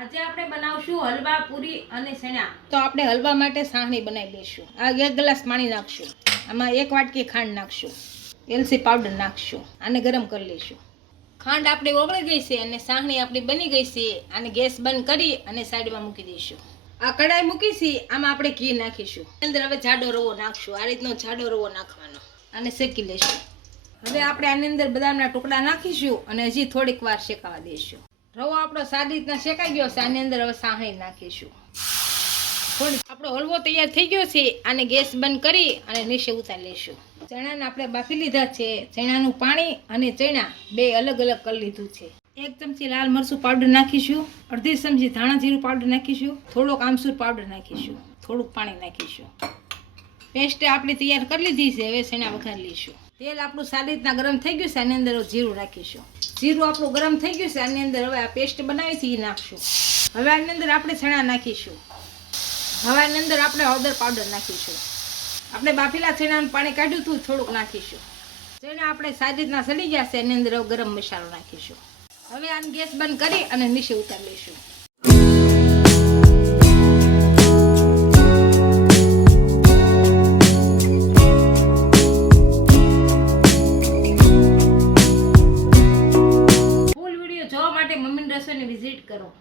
આજે આપણે બનાવશું હલવા, પૂરી અને સેણા તો આપણે હલવા માટે સાહણી બનાવી લઈશું આ એક ગ્લાસ પાણી નાખશું. આમાં એક વાટકી ખાંડ નાખશું. એલસી પાવડર નાખશું આને ગરમ કરી લઈશું. ખાંડ આપણી ઓગળી ગઈ છે અને સાહણી આપણી બની ગઈ છે. અને ગેસ બંધ કરી અને સાઈડમાં મૂકી દઈશું. આ કડાઈ મૂકી છે. આમાં આપણે ઘી નાખીશું. અંદર હવે જાડો રવો નાખશું. આ રીતનો જાડો રવો નાખવાનો. અને શેકી લઈશું. હવે આપણે આની અંદર બદામના ટુકડા નાખીશું અને હજી થોડીક વાર શેકાવા દઈશું. રવો આપણો સારી રીતના શેકાઈ ગયો છે, આની અંદર હવે સાહણી નાખીશું. આપણો હલવો તૈયાર થઈ ગયો છે, આને ગેસ બંધ કરી અને નીચે ઉતારી લઈશું. ચણાને આપણે બાફી લીધા છે, ચણાનું પાણી અને ચણા બે અલગ અલગ કરી લીધું છે. એક ચમચી લાલ મરચું પાવડર નાખીશું, અડધી ચમચી ધાણા જીરું પાવડર નાખીશું, થોડોક આમસૂર પાવડર નાખીશું, થોડુંક પાણી નાખીશું. પેસ્ટ આપણે તૈયાર કરી લીધી છે, હવે ચણા વઘારી લઈશું. તેલ આપણું સારી રીતના ગરમ થઈ ગયું છે, આની અંદર જીરું નાખીશું. જીરું આપણું ગરમ થઈ ગયું છે, આની અંદર હવે આ પેસ્ટ બનાવી છે એ નાખશું. હવે આની અંદર આપણે ચણા નાખીશું. હવે આની અંદર આપણે હળદર પાવડર નાખીશું. આપણે બાફેલા ચણાનું પાણી કાઢ્યું હતું, થોડુંક નાખીશું. ચણા આપણે સારી રીતના સડી ગયા છે, એની અંદર ગરમ મસાલો નાખીશું. હવે આને ગેસ બંધ કરી અને નીચે ઉતારી લઈશું. રસોઈને વિઝિટ કરો.